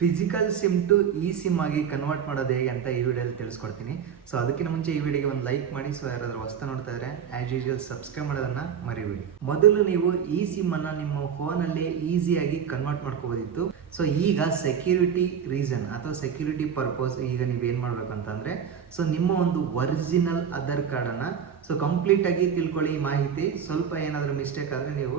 Physical SIM to e sim ಆಗಿ convert ಮಾಡೋದು ಹೇಗೆ ಅಂತ ಈ ವಿಡಿಯೋದಲ್ಲಿ ತಿಳಿಸ್ಕೊಡ್ತೀನಿ. ಸೊ ಅದಕ್ಕಿಂತ ಮುಂಚೆ ಈ ವಿಡಿಯೋಗೆ ಒಂದು ಲೈಕ್ ಮಾಡಿ. ಸೊ ಯಾರಾದರೂ ಹೊಸ್ತಾ ನೋಡ್ತಾ ಇದ್ರೆ ಆಸ್ ಯೂಶುವಲ್ ಸಬ್ಸ್ಕ್ರೈಬ್ ಮಾಡೋದನ್ನ ಮರಿಬೇಡಿ. ಮೊದಲು ನೀವು ಇ ಸಿಮ್ ಅನ್ನ ನಿಮ್ಮ ಫೋನಲ್ಲಿ ಈಸಿಯಾಗಿ ಕನ್ವರ್ಟ್ ಮಾಡ್ಕೋಬೋದಿತ್ತು. ಸೊ ಈಗ ಸೆಕ್ಯೂರಿಟಿ ರೀಸನ್ ಅಥವಾ ಸೆಕ್ಯೂರಿಟಿ ಪರ್ಪಸ್ ಈಗ ನೀವೇನು ಮಾಡಬೇಕು ಅಂತಂದರೆ, ಸೊ ನಿಮ್ಮ ಒಂದು ಒರಿಜಿನಲ್ ಆಧಾರ್ ಕಾರ್ಡನ್ನು ಸೊ ಕಂಪ್ಲೀಟಾಗಿ ತಿಳ್ಕೊಳ್ಳಿ. ಈ ಮಾಹಿತಿ ಸ್ವಲ್ಪ ಏನಾದರೂ ಮಿಸ್ಟೇಕ್ ಆದರೆ ನೀವು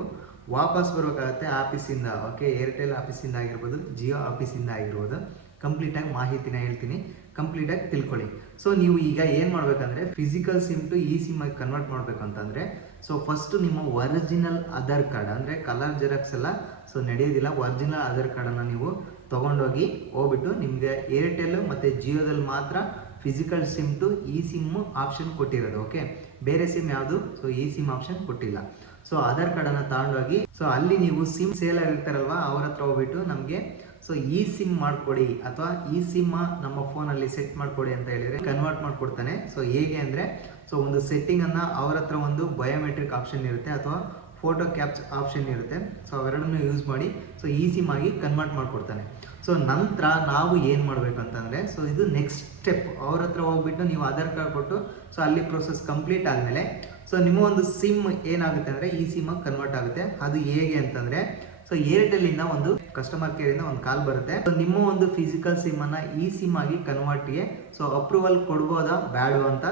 ವಾಪಸ್ ಬರಬೇಕಾಗತ್ತೆ ಆಫೀಸಿಂದ. ಓಕೆ, ಏರ್ಟೆಲ್ ಆಫೀಸಿಂದ ಆಗಿರ್ಬೋದು, ಜಿಯೋ ಆಫೀಸಿಂದ ಆಗಿರ್ಬೋದು. ಕಂಪ್ಲೀಟಾಗಿ ಮಾಹಿತಿನ ಹೇಳ್ತೀನಿ, ಕಂಪ್ಲೀಟಾಗಿ ತಿಳ್ಕೊಳ್ಳಿ. ಸೊ ನೀವು ಈಗ ಏನು ಮಾಡಬೇಕಂದ್ರೆ, physical SIM to e sim ಆಗಿ ಕನ್ವರ್ಟ್ ಮಾಡಬೇಕು ಅಂತಂದರೆ, ಸೊ ಫಸ್ಟು ನಿಮ್ಮ ಒರಿಜಿನಲ್ ಆಧಾರ್ ಕಾರ್ಡ್ ಅಂದರೆ ಕಲರ್ ಜೆರಾಕ್ಸ್ ಎಲ್ಲ ಸೊ ನಡೆಯೋದಿಲ್ಲ. ಒರಿಜಿನಲ್ ಆಧಾರ್ ಕಾರ್ಡನ್ನು ನೀವು ತೊಗೊಂಡೋಗಿ ಹೋಗ್ಬಿಟ್ಟು, ನಿಮಗೆ ಏರ್ಟೆಲ್ ಮತ್ತು ಜಿಯೋದಲ್ಲಿ ಮಾತ್ರ physical SIM to e SIM option ಕೊಟ್ಟಿರೋದು. ಓಕೆ, ಬೇರೆ ಸಿಮ್ ಯಾವುದು ಸೊ ಇ ಸಿಮ್ ಆಪ್ಷನ್ ಕೊಟ್ಟಿಲ್ಲ. ಸೊ ಆಧಾರ್ ಕಾರ್ಡನ್ನು ತಗೊಂಡೋಗಿ ಸೊ ಅಲ್ಲಿ ನೀವು ಸಿಮ್ ಸೇಲ್ ಆಗಿರ್ತಾರಲ್ವ ಅವ್ರ ಹತ್ರ ಹೋಗ್ಬಿಟ್ಟು ನಮಗೆ ಸೊ ಇ ಸಿಮ್ ಮಾಡಿಕೊಡಿ ಅಥವಾ ಇ ಸಿಮ್ ನಮ್ಮ ಫೋನಲ್ಲಿ ಸೆಟ್ ಮಾಡಿಕೊಡಿ ಅಂತ ಹೇಳಿದರೆ ಕನ್ವರ್ಟ್ ಮಾಡಿಕೊಡ್ತಾನೆ. ಸೊ ಹೇಗೆ ಅಂದರೆ, ಸೊ ಒಂದು ಸೆಟ್ಟಿಂಗನ್ನು ಅವ್ರ ಹತ್ರ ಒಂದು ಬಯೋಮೆಟ್ರಿಕ್ ಆಪ್ಷನ್ ಇರುತ್ತೆ ಅಥವಾ ಫೋಟೋ ಕ್ಯಾಪ್ಚ್ ಆಪ್ಷನ್ ಇರುತ್ತೆ. ಸೊ ಅವೆರಡನ್ನು ಯೂಸ್ ಮಾಡಿ ಸೊ ಇ ಸಿಮ್ ಆಗಿ ಕನ್ವರ್ಟ್ ಮಾಡಿಕೊಡ್ತಾನೆ. ಸೊ ನಂತರ ನಾವು ಏನು ಮಾಡಬೇಕು ಅಂತಂದರೆ, ಸೊ ಇದು ನೆಕ್ಸ್ಟ್ ಸ್ಟೆಪ್. ಅವ್ರ ಹತ್ರ ಹೋಗ್ಬಿಟ್ಟು ನೀವು ಆಧಾರ್ ಕಾರ್ಡ್ ಕೊಟ್ಟು ಸೊ ಅಲ್ಲಿ ಪ್ರೊಸೆಸ್ ಕಂಪ್ಲೀಟ್ ಆದಮೇಲೆ ಸೊ ನಿಮ್ಮ ಒಂದು ಸಿಮ್ ಏನಾಗುತ್ತೆ ಅಂದರೆ ಇ ಸಿಮ್ ಕನ್ವರ್ಟ್ ಆಗುತ್ತೆ. ಅದು ಹೇಗೆ ಅಂತಂದರೆ, ಸೊ ಏರ್ಟೆಲ್ಲಿಂದ ಒಂದು ಕಸ್ಟಮರ್ ಕೇರಿಂದ ಒಂದು ಕಾಲ್ ಬರುತ್ತೆ. ಸೊ ನಿಮ್ಮ ಒಂದು ಫಿಸಿಕಲ್ ಸಿಮ್ಮನ್ನು ಇ ಸಿಮ್ ಆಗಿ ಕನ್ವರ್ಟ್ಗೆ ಸೊ ಅಪ್ರೂವಲ್ ಕೊಡ್ಬೋದಾ ಬೇಡ ಅಂತ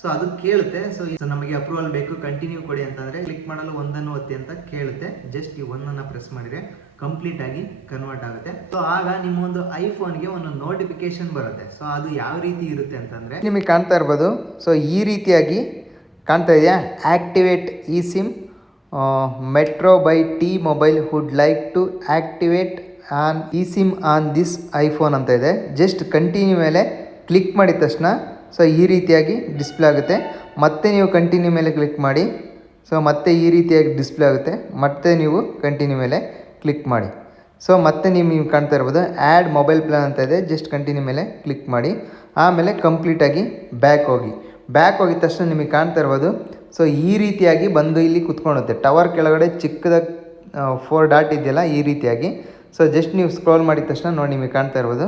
ಸೊ ಅದು ಕೇಳುತ್ತೆ. ಸೊ ನಮಗೆ ಅಪ್ರೂವಲ್ ಬೇಕು, ಕಂಟಿನ್ಯೂ ಕೊಡಿ ಅಂತಂದರೆ ಕ್ಲಿಕ್ ಮಾಡಲು ಒಂದನ್ನು ಒತ್ತಿ ಅಂತ ಕೇಳುತ್ತೆ. ಜಸ್ಟ್ ಈ ಒಂದನ್ನು ಪ್ರೆಸ್ ಮಾಡಿದರೆ ಕಂಪ್ಲೀಟ್ ಆಗಿ ಕನ್ವರ್ಟ್ ಆಗುತ್ತೆ. ಸೊ ಆಗ ನಿಮ್ಮ ಒಂದು ಐಫೋನ್ಗೆ ಒಂದು ನೋಟಿಫಿಕೇಶನ್ ಬರುತ್ತೆ. ಸೊ ಅದು ಯಾವ ರೀತಿ ಇರುತ್ತೆ ಅಂತಂದರೆ, ನಿಮಗೆ ಕಾಣ್ತಾ ಇರ್ಬೋದು. ಸೊ ಈ ರೀತಿಯಾಗಿ ಕಾಣ್ತಾ ಇದೆಯಾ, activate e SIM Metro by T Mobile would like to activate on e SIM on this iPhone ಅಂತ ಇದೆ. ಜಸ್ಟ್ ಕಂಟಿನ್ಯೂ ಮೇಲೆ ಕ್ಲಿಕ್ ಮಾಡಿದ ತಕ್ಷಣ ಸೊ ಈ ರೀತಿಯಾಗಿ ಡಿಸ್ಪ್ಲೇ ಆಗುತ್ತೆ. ಮತ್ತೆ ನೀವು ಕಂಟಿನ್ಯೂ ಮೇಲೆ ಕ್ಲಿಕ್ ಮಾಡಿ. ಸೊ ಮತ್ತೆ ಈ ರೀತಿಯಾಗಿ ಡಿಸ್ಪ್ಲೇ ಆಗುತ್ತೆ. ಮತ್ತೆ ನೀವು ಕಂಟಿನ್ಯೂ ಮೇಲೆ ಕ್ಲಿಕ್ ಮಾಡಿ. ಸೊ ಮತ್ತೆ ನೀವು ಕಾಣ್ತಾ ಇರ್ಬೋದು ಆ್ಯಡ್ ಮೊಬೈಲ್ ಪ್ಲಾನ್ ಅಂತ ಇದೆ. ಜಸ್ಟ್ ಕಂಟಿನ್ಯೂ ಮೇಲೆ ಕ್ಲಿಕ್ ಮಾಡಿ. ಆಮೇಲೆ ಕಂಪ್ಲೀಟಾಗಿ ಬ್ಯಾಕ್ ಹೋಗಿದ ತಕ್ಷಣ ನಿಮಗೆ ಕಾಣ್ತಾ ಇರ್ಬೋದು. ಸೊ ಈ ರೀತಿಯಾಗಿ ಬಂದು ಇಲ್ಲಿ ಕುತ್ಕೊಳ್ಳುತ್ತೆ. ಟವರ್ ಕೆಳಗಡೆ ಚಿಕ್ಕದಾಗಿ 4 ಡಾಟ್ ಇದೆಯಲ್ಲ, ಈ ರೀತಿಯಾಗಿ. ಸೊ ಜಸ್ಟ್ ನೀವು ಸ್ಕ್ರೋಲ್ ಮಾಡಿದ ತಕ್ಷಣ ನೋಡಿ ನಿಮಗೆ ಕಾಣ್ತಾ ಇರ್ಬೋದು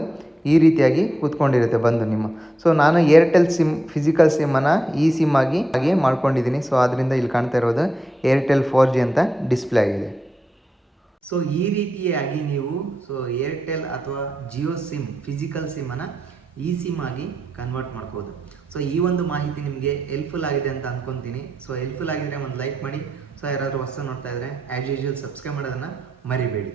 ಈ ರೀತಿಯಾಗಿ ಕೂತ್ಕೊಂಡಿರುತ್ತೆ ಬಂದು ನಿಮ್ಮ. ಸೊ ನಾನು ಏರ್ಟೆಲ್ ಸಿಮ್ ಫಿಸಿಕಲ್ ಸಿಮ್ಮನ್ನು ಇ ಸಿಮ್ ಆಗಿ ಮಾಡ್ಕೊಂಡಿದ್ದೀನಿ. ಸೊ ಅದರಿಂದ ಇಲ್ಲಿ ಕಾಣ್ತಾ ಇರೋದು ಏರ್ಟೆಲ್ 4G ಅಂತ ಡಿಸ್ಪ್ಲೇ ಆಗಿದೆ. ಸೊ ಈ ರೀತಿಯಾಗಿ ನೀವು ಸೊ ಏರ್ಟೆಲ್ ಅಥವಾ ಜಿಯೋ ಸಿಮ್ ಫಿಸಿಕಲ್ ಸಿಮ್ಮನ್ನು ಇ ಸಿಮ್ ಆಗಿ ಕನ್ವರ್ಟ್ ಮಾಡ್ಬೋದು. ಸೊ ಈ ಒಂದು ಮಾಹಿತಿ ನಿಮಗೆ ಹೆಲ್ಪ್ಫುಲ್ ಆಗಿದೆ ಅಂತ ಅಂದ್ಕೊತೀನಿ. ಸೊ ಹೆಲ್ಪ್ಫುಲ್ ಆಗಿದ್ರೆ ಒಂದು ಲೈಕ್ ಮಾಡಿ. ಸೊ ಯಾರಾದರೂ ಹೊಸ ನೋಡ್ತಾ ಇದ್ದರೆ ಆ್ಯಸ್ ಯೂಶುವಲ್ ಸಬ್ಸ್ಕ್ರೈಬ್ ಮಾಡೋದನ್ನು ಮರಿಬೇಡಿ.